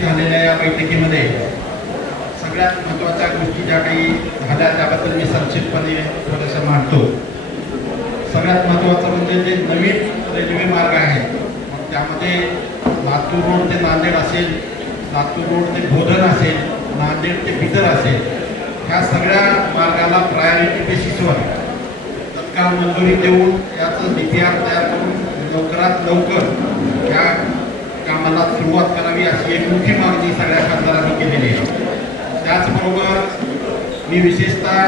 उपस्थित झालेल्या या बैठकीमध्ये सगळ्यात महत्त्वाच्या गोष्टी ज्या काही झाल्या त्याबद्दल मी संक्षिप्तपणे थोडंसं मांडतो. सगळ्यात महत्त्वाचं म्हणजे जे नवीन रेल्वे मार्ग आहेत, मग त्यामध्ये लातूर रोड ते नांदेड असेल, लातूर रोड ते बोधन असेल, नांदेड ते बिदर असेल, ह्या सगळ्या मार्गाला प्रायोरिटी बेसिसवर तत्काळ मंजुरी देऊन याचं DPR तयार करून लवकरात लवकर या कामाला सुरुवात करावी अशी एक मोठी मागणी सगळ्या खासदारांनी केलेली आहे. त्याचबरोबर मी विशेषतः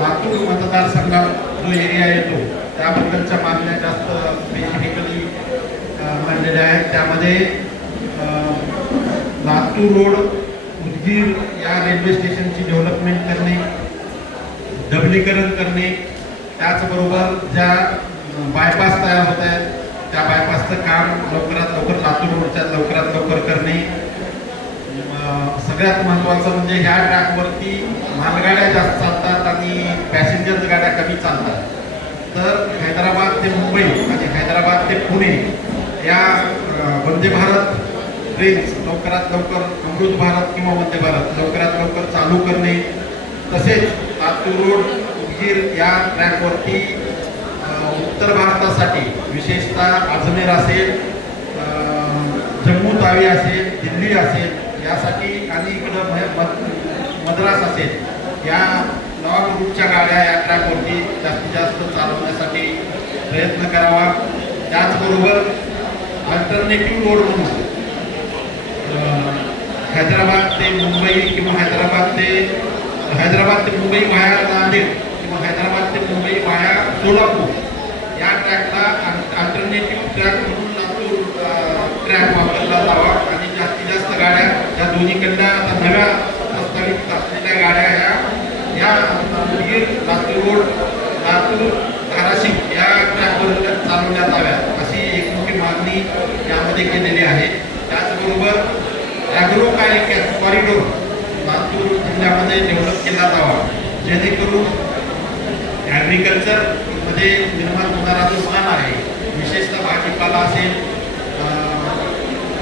लातूर मतदारसंघात जो एरिया येतो त्याबद्दलच्या मागण्या जास्त स्पेसिफिकली मांडलेल्या आहेत. त्यामध्ये लातूर रोड उदगीर या रेल्वे स्टेशनची डेव्हलपमेंट करणे, डबलीकरण करणे, त्याचबरोबर ज्या बायपास तयार होत आहेत त्या बायपासचं काम लवकरात लवकर लातूर रोडच्या लवकरात लवकर करणे. सगळ्यात महत्त्वाचं म्हणजे ह्या ट्रॅकवरती मालगाड्या जास्त चालतात आणि पॅसेंजर गाड्या कमी चालतात. तर हैदराबाद ते मुंबई आणि हैदराबाद ते पुणे या वंदे भारत ट्रेन्स लवकरात लवकर अमृत भारत किंवा वंदे भारत लवकरात लवकर चालू करणे. तसेच लातूर रोड उदगीर या ट्रॅकवरती उत्तर भारतासाठी विशेषतः अजमेर असेल, जम्मू तावी असेल, दिल्ली असेल यासाठी आणि इकडं मद्रास असेल या लॉंग रूटच्या गाड्या या ट्रॅकवरती जास्तीत जास्त चालवण्यासाठी प्रयत्न करावा. त्याचबरोबर अल्टरनेटिव्ह रोड म्हणून हैदराबाद ते मुंबई किंवा हैदराबाद ते मुंबई वाया नांदेड किंवा हैदराबाद ते मुंबई वाया सोलापूर या ट्रॅकला अल्टरनेटिव्ह ट्रॅक म्हणून लातूर ट्रॅक वापरला जावा आणि जास्तीत जास्त गाड्या या दोन्हीकडल्या आता नव्या प्रस्तावित असलेल्या गाड्या या उदगीर लातूर रोड लातूर धाराशिव या ट्रॅकवर चालवल्या जाव्यात अशी एक मोठी मागणी यामध्ये केलेली आहे. त्याचबरोबर ॲग्रो कॉरिडोर लातूर जिल्ह्यामध्ये डेव्हलप केला जावा जेणेकरून ॲग्रिकल्चर मध्ये निर्माण होणारा जो माल आहे, विशेषतः भाजीपाला असेल,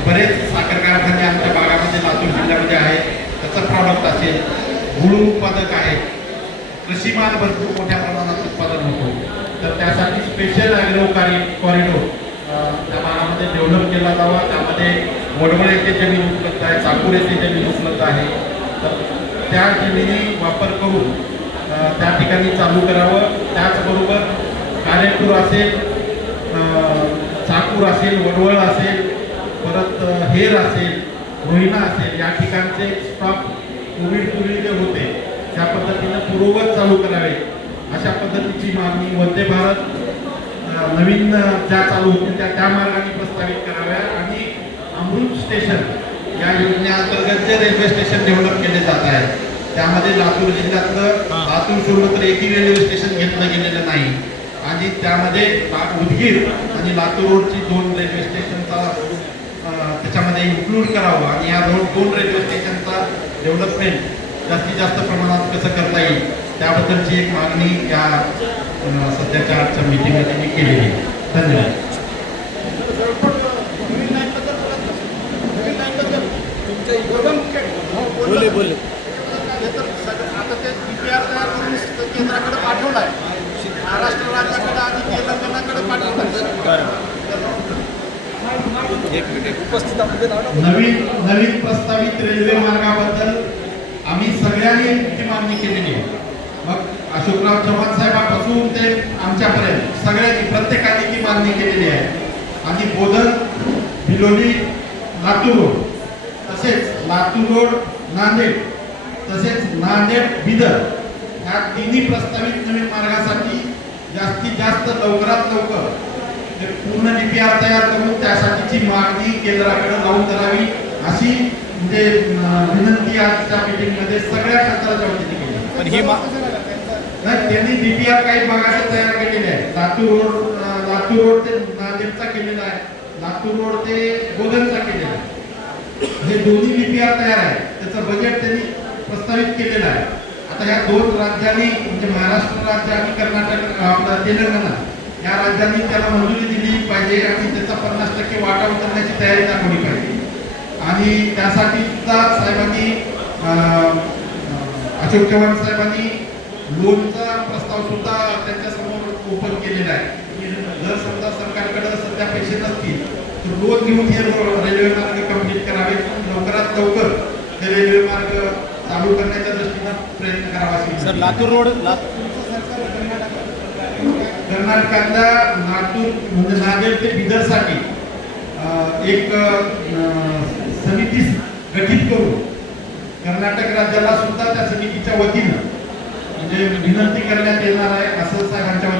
बरेच साखर कारखाने आमच्या भागामध्ये लातूर जिल्ह्यामध्ये आहेत, त्याचं प्रॉडक्ट असेल, गुळ उत्पादक आहेत, कृषी माल भरपूर मोठ्या प्रमाणात उत्पादन होतो. तर त्यासाठी स्पेशल ॲग्रो कॉरिडोर त्या भागामध्ये डेव्हलप केला जावा. त्यामध्ये वडवळ येथे जमीन उपलब्ध आहे, चाकूर येथे जमीन उपलब्ध आहे. तर त्या जमिनी वापर करून त्या ठिकाणी चालू करावं. त्याचबरोबर कारेपूर असेल, चाकूर असेल, वडवळ असेल, परत हेर असेल, रोहिणा असेल या ठिकाणचे स्टॉक कोविडपूर्वी जे होते त्या पद्धतीनं पूर्ववत चालू करावे अशा पद्धतीची मागणी. वंदे भारत नवीन ज्या चालू होतील त्या मार्गाने प्रस्तावित कराव्या आणि अमृत स्टेशन या योजनेअंतर्गत जे रेल्वे स्टेशन डेव्हलप केले जात आहेत त्यामध्ये लातूर जिल्ह्यातलं लातूर सोडलं तर एकही रेल्वे स्टेशन घेतलं गेलेलं नाही आणि त्यामध्ये उदगीर आणि लातूर रोडची 2 रेल्वे स्टेशनचा त्याच्यामध्ये इन्क्लूड करावं आणि या 2 रेल्वे स्टेशनचा डेव्हलपमेंट जास्तीत जास्त प्रमाणात कसं करता येईल त्याबद्दलची एक मागणी या सध्याच्या आजच्या मीटिंगमध्ये मी केलेली आहे. धन्यवाद. बोले आता ते DPR तयार करून केंद्राकडे पाठवलं आहे, महाराष्ट्र राज्याकडे आणि तेलंगणाकडे पाठवलं नवीन प्रस्तावित रेल्वे मार्गाबद्दल आम्ही सगळ्यांनी ती मागणी केलेली आहे. मग अशोकराव चव्हाण साहेबांपासून ते आमच्यापर्यंत सगळ्यांनी प्रत्येकाने ती मागणी केलेली आहे. आणि बोधन भिलोली लातूर रोड तसेच लातूर रोड नांदेड तसेच नांदेड बिदर या तिन्ही प्रस्तावित नवीन मार्गासाठी जास्तीत जास्त लवकरात लवकर पूर्ण DPR तयार करून त्यासाठीची मागणी केंद्राकडे जाऊन करावी अशी म्हणजे विनंती आजच्या मीटिंगमध्ये सगळ्या खासदारांच्या वतीने केली. पण ही त्यांनी DPR काही भागाचे तयार केलेले आहे. लातूर रोड ते नांदेडचा केलेला आहे, लातूर रोड ते बोधनचा केलेला आहे. हे दोन्ही DPR तयार आहे, त्याचं बजेट त्यांनी प्रस्तावित केलेलं आहे. आता ह्या 2 राज्यांनी म्हणजे महाराष्ट्र राज्य आणि कर्नाटक आपला तेलंगणा या राज्यांनी त्याला मंजुरी दिली पाहिजे आणि त्याचा 50% वाटा उचलण्याची तयारी दाखवली पाहिजे. आणि त्यासाठी सुद्धा साहेबांनी अशोक चव्हाण साहेबांनी लोनचा प्रस्ताव सुद्धा त्यांच्या समोर ओपन केलेला आहे. जर समजा सरकारकडे सध्या पैसे नसतील तर लोन घेऊन हे रेल्वे मार्ग कंप्लीट करावे. लवकरात लवकर हे रेल्वे मार्ग चालू करण्याच्या दृष्टीनं प्रयत्न करावा. सर लातूर रोड कर्नाटकातल्या लातूर म्हणजे नांदेड ते बिदरसाठी एक समिती गठीत करून कर्नाटक राज्याला सुद्धा त्या समितीच्या वतीनं म्हणजे विनंती करण्यात येणार आहे असं साहेबांच्या